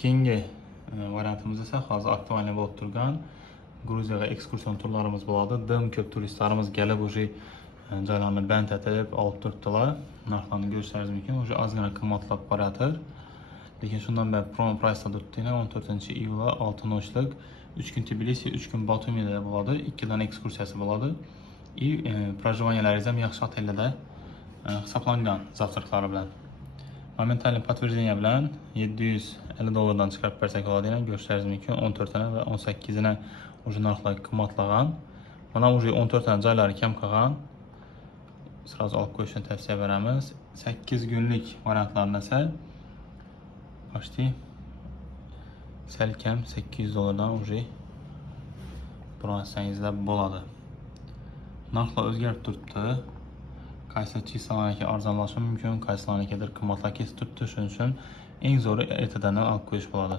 Keyingi variantimiz esa hozir aktualniy bo'lib turgan Gruziyaga ekskursion turlarimiz bo'ladi. Dim ko'p turistlarimiz kelib o'sha joylarni band etib olib turibdilar. Narxlarni ko'rishlaringiz mumkin. O'sha ozgina qimmatlab qo'yatir. Lekin shundan beri promo price'da turibdi. 14-iyul 6 nochlik 3 kun Tbilisi, 3 kun Batumida bo'ladi. 2 dan ekskursiyasi bo'ladi. Проживаниялаringiz ham yaxshi otellarda hisoblangan завтраклari bilan. Momentalniy подтверждение bilan $750 chiqarib bersak bo'ladigan ko'rishlaringiz mumkin. 14 va 18 o'sha narxlar qimmatlagan. Mana o'sha 14 joylari kam qolgan. Sразу olib qo'yishni tavsiya beramiz. 8 kunlik variantlarni esa почти sal kam $800 dan o'sha bronzasangizlar bo'ladi. Narxlar o'zgarib turibdi. Qaysi chisolarga arzonlashishi mumkin, qaysilarnikidir qimmatlab ketib turibdi. Shuning uchun eng zo'ri ertadan olib qo'yish bo'ladi.